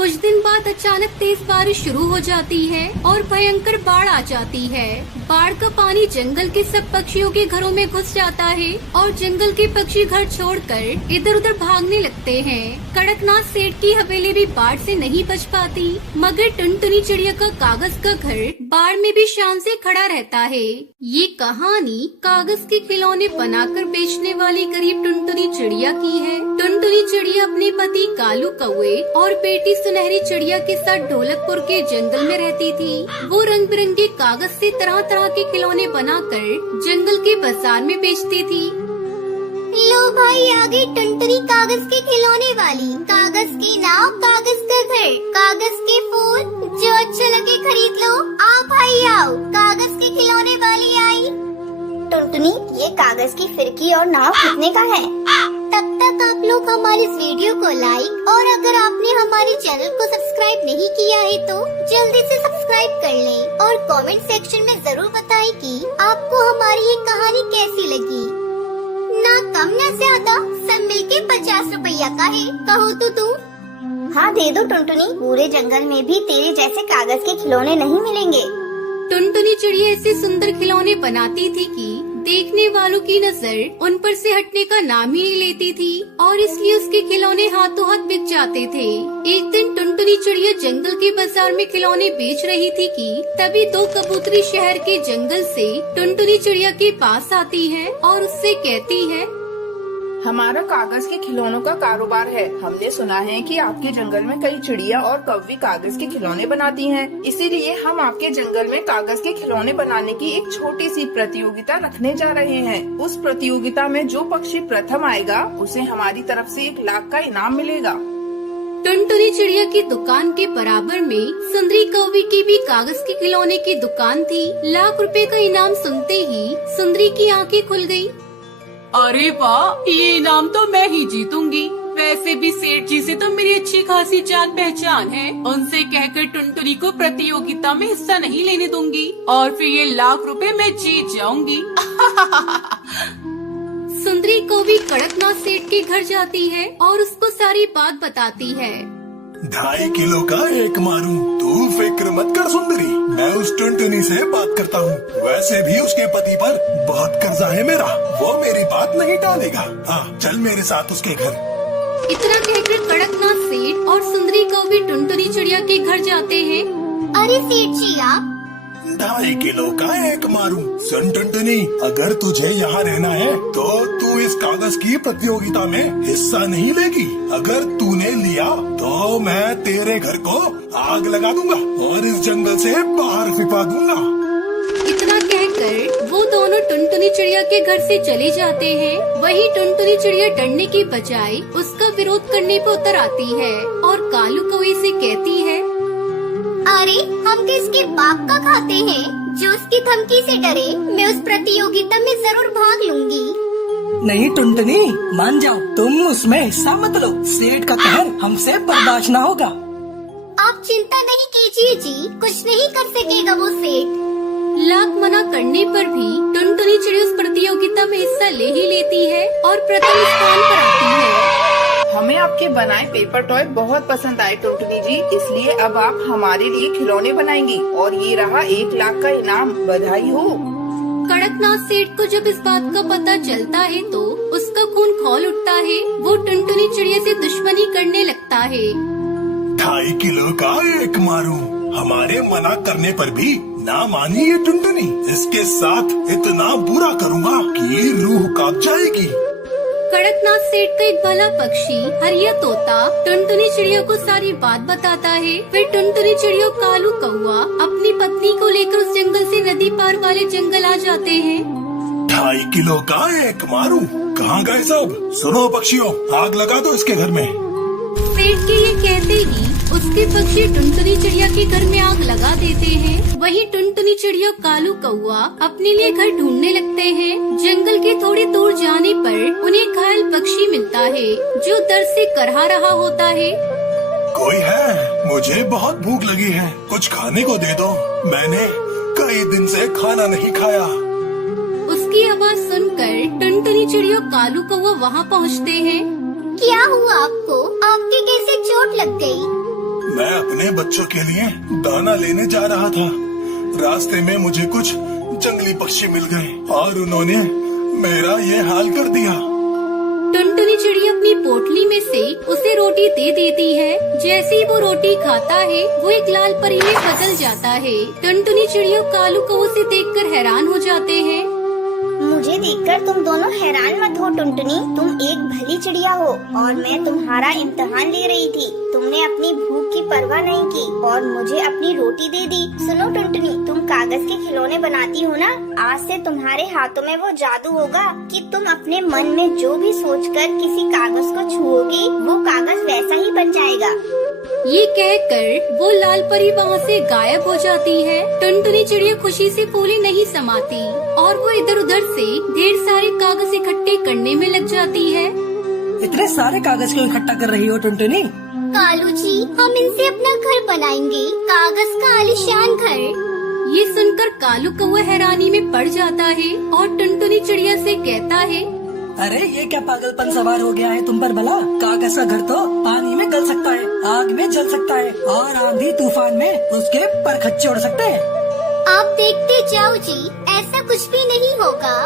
कुछ दिन बाद अचानक तेज बारिश शुरू हो जाती है और भयंकर बाढ़ आ जाती है। बाढ़ का पानी जंगल के सब पक्षियों के घरों में घुस जाता है और जंगल के पक्षी घर छोड़कर इधर उधर भागने लगते हैं। कड़कनाथ सेठ की हवेली भी बाढ़ से नहीं बच पाती, मगर टुनटुनी चिड़िया का कागज का घर बाढ़ में भी शान से खड़ा रहता है। ये कहानी कागज के खिलौने बनाकर बेचने वाली गरीब टुनटुनी चिड़िया की है। टुनटुनी चिड़िया अपने पति कालू कौवे और बेटी सुनहरी चिड़िया के साथ ढोलकपुर के जंगल में रहती थी। वो रंग बिरंगे कागज से तरह तरह के खिलौने बनाकर जंगल के बाजार में बेचती थी। लो भाई, आगे टुनटुनी कागज के खिलौने वाली। कागज की नाव, कागज का घर, कागज के फूल, जो अच्छा लगे खरीद लो। आओ भाई आओ, कागज के खिलौने वाली आई। टुनटुनी, ये कागज की फिरकी और नाव कितने का है? तब तक आप लोग हमारे इस वीडियो को लाइक और अगर आपने हमारे चैनल को सब्सक्राइब नहीं किया है तो जल्दी से सब्सक्राइब कर लें और कमेंट सेक्शन में जरूर बताएं कि आपको हमारी ये कहानी कैसी लगी। ना कम ना ज्यादा, सब मिलके 50 रुपया का है, कहो तो तुम। हाँ दे दो टुनटुनी, पूरे जंगल में भी तेरे जैसे कागज के खिलौने नहीं मिलेंगे। टुनटुनी चिड़िया ऐसे सुंदर खिलौने बनाती थी कि देखने वालों की नजर उन पर से हटने का नाम ही नहीं लेती थी और इसलिए उसके खिलौने हाथों हाथ बिक जाते थे। एक दिन टुनटुनी चिड़िया जंगल के बाजार में खिलौने बेच रही थी कि तभी दो कबूतरी शहर के जंगल से टुनटुनी चिड़िया के पास आती है और उससे कहती है, हमारा कागज के खिलौनों का कारोबार है। हमने सुना है कि आपके जंगल में कई चिड़िया और कौवे कागज के खिलौने बनाती हैं। इसीलिए हम आपके जंगल में कागज के खिलौने बनाने की एक छोटी सी प्रतियोगिता रखने जा रहे हैं। उस प्रतियोगिता में जो पक्षी प्रथम आएगा उसे हमारी तरफ से 1 लाख का इनाम मिलेगा। टुनटुनी चिड़िया की दुकान के बराबर में सुंदरी कौवे की भी कागज के खिलौने की दुकान थी। 1 लाख रुपए का इनाम सुनते ही सुंदरी की आंखें खुल गयी। अरे वाह, ये इनाम तो मैं ही जीतूंगी। वैसे भी सेठ जी से तो मेरी अच्छी खासी जान पहचान है। उनसे कहकर टुनटुनी को प्रतियोगिता में हिस्सा नहीं लेने दूंगी और फिर ये 1 लाख रुपए मैं जीत जाऊंगी। सुंदरी कौवी कड़कनाथ सेठ के घर जाती है और उसको सारी बात बताती है। 2.5 किलो का एक मारूं, तू फिक्र मत कर सुंदरी, मैं उस टुनटुनी से बात करता हूँ। वैसे भी उसके पति पर बहुत कर्जा है मेरा, वो मेरी बात नहीं टालेगा। हाँ चल मेरे साथ उसके घर। इतना कहकर कड़कनाथ सेठ और सुंदरी कौवी टुनटुनी चिड़िया के घर जाते हैं। अरे सेठ जी आप 2.5 किलो का एक मारूं। सुन टुनटुनी, अगर तुझे यहाँ रहना है तो तू इस कागज की प्रतियोगिता में हिस्सा नहीं लेगी। अगर तूने लिया तो मैं तेरे घर को आग लगा दूंगा और इस जंगल से बाहर फिपा दूंगा। इतना कहकर वो दोनों टुनटुनी चिड़िया के घर से चले जाते हैं। वही टुनटुनी चिड़िया डरने की बजाय उसका विरोध करने पर उतर आती है और कालू कौवे से कहती है, अरे हम किसके बाप का खाते हैं जो उसकी धमकी से डरे। मैं उस प्रतियोगिता में जरूर भाग लूंगी। नहीं टुनटुनी, मान जाओ, तुम उसमें हिस्सा मत लो। सेठ का कहर हमसे बर्दाश्त न होगा। आप चिंता नहीं कीजिए जी, कुछ नहीं कर सकेगा वो सेठ। लाख मना करने पर भी टुनटुनी चिड़िया उस प्रतियोगिता में हिस्सा ले ही लेती है और प्रथम स्थान पर आती है। हमें आपके बनाए पेपर टॉय बहुत पसंद आए टुनटुनी जी, इसलिए अब आप हमारे लिए खिलौने बनाएंगी और ये रहा 1 लाख का इनाम। बधाई हो। कड़कनाथ सेठ को जब इस बात का पता चलता है तो उसका खून खौल उठता है। वो टुनटुनी चिड़िया से दुश्मनी करने लगता है। 2.5 किलो का एक मारूं, हमारे मना करने पर भी ना मानी ये टुनटुनी। इसके साथ इतना बुरा करूँगा कि रूह कांप जाएगी। कड़कनाथ सेठ का एक भला पक्षी हरिया तोता टुनटुनी चिड़िया को सारी बात बताता है। फिर टुनटुनी चिड़िया कालू कौवा अपनी पत्नी को लेकर उस जंगल से नदी पार वाले जंगल आ जाते हैं। 2.5 किलो का एक मारूं, कहाँ गए सब? सुनो पक्षियों, आग लगा दो इसके घर में। सेठ के ये कहते ही उसके पक्षी टुनटुनी चिड़िया के घर में आग लगा देते हैं। वहीं टुनटुनी चिड़िया कालू कौवा अपने लिए घर ढूंढने लगते हैं। जंगल के थोड़ी दूर जाने पर उन्हें घायल पक्षी मिलता है जो दर्द से करहा रहा होता है। कोई है? मुझे बहुत भूख लगी है, कुछ खाने को दे दो, मैंने कई दिन से खाना नहीं खाया। उसकी आवाज सुनकर टुनटुनी चिड़िया कालू कौवा वहाँ पहुँचते हैं। क्या हुआ आपको? आपके कैसे चोट लग गई? मैं अपने बच्चों के लिए दाना लेने जा रहा था। रास्ते में मुझे कुछ जंगली पक्षी मिल गए और उन्होंने मेरा ये हाल कर दिया। टुनटुनी चिड़िया अपनी पोटली में से उसे रोटी दे देती है। जैसे ही वो रोटी खाता है वो एक लाल परी में बदल जाता है। टुनटुनी चिड़िया कालू कौवे से देखकर हैरान हो जाते हैं। मुझे देखकर तुम दोनों हैरान मत हो टुनटुनी, तुम एक भली चिड़िया हो और मैं तुम्हारा इम्तिहान ले रही थी। तुमने अपनी भूख की परवाह नहीं की और मुझे अपनी रोटी दे दी। सुनो टुनटुनी, तुम कागज के खिलौने बनाती हो ना, आज से तुम्हारे हाथों में वो जादू होगा कि तुम अपने मन में जो भी सोचकर किसी कागज को छुओगी वो कागज वैसा ही बन जाएगा। ये कहकर वो लाल परी वहाँ से गायब हो जाती है। टुनटुनी चिड़िया खुशी से फूली नहीं समाती और वो इधर उधर से ढेर सारे कागज इकट्ठे करने में लग जाती है। इतने सारे कागज क्यों इकट्ठा कर रही हो टुनटुनी? कालू जी, हम इनसे अपना घर बनाएंगे, कागज का आलीशान घर। ये सुनकर कालू कौवा हैरानी में पड़ जाता है और टुनटुनी चिड़िया से कहता है, अरे ये क्या पागलपन सवार हो गया है तुम पर भला? कागज का घर तो पानी में गल सकता है, आग में जल सकता है और आंधी तूफान में उसके परखच्चे उड़ सकते हैं। आप देखते जाओ जी, ऐसा कुछ भी नहीं होगा।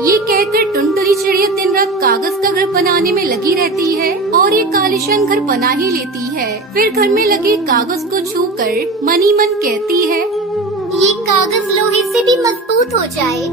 ये कहकर टुनटुनी चिड़िया दिन रात कागज का घर बनाने में लगी रहती है और ये आलीशान घर बना ही लेती है। फिर घर में लगे कागज को छूकर मनी मन कहती है, ये कागज लोहे से भी मजबूत हो जाए।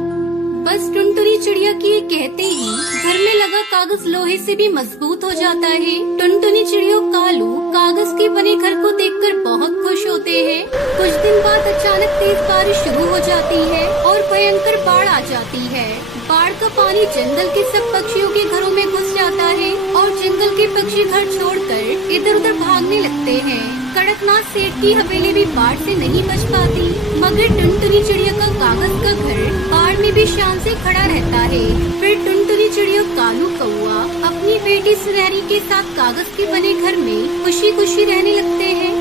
बस टुनटुनी चिड़िया की ये कहते ही घर में लगा कागज लोहे से भी मजबूत हो जाता है। टुनटुनी चिड़िया और कालू कागज के बने घर को देखकर बहुत खुश होते हैं। कुछ दिन बाद अचानक तेज बारिश शुरू हो जाती है और भयंकर बाढ़ आ जाती है। बाढ़ का पानी जंगल के सब पक्षियों के घरों में घुस जाता है और जंगल के पक्षी घर छोड़कर इधर उधर भागने लगते हैं। कड़कनाथ सेठ की हवेली भी बाढ़ से नहीं बच पाती, मगर टुनटुनी चिड़िया का कागज का घर बाढ़ में भी शान से खड़ा रहता है। फिर टुनटुनी चिड़िया कालू कौवा अपनी बेटी सुनहरी के साथ कागज के बने घर में खुशी खुशी रहने लगते हैं।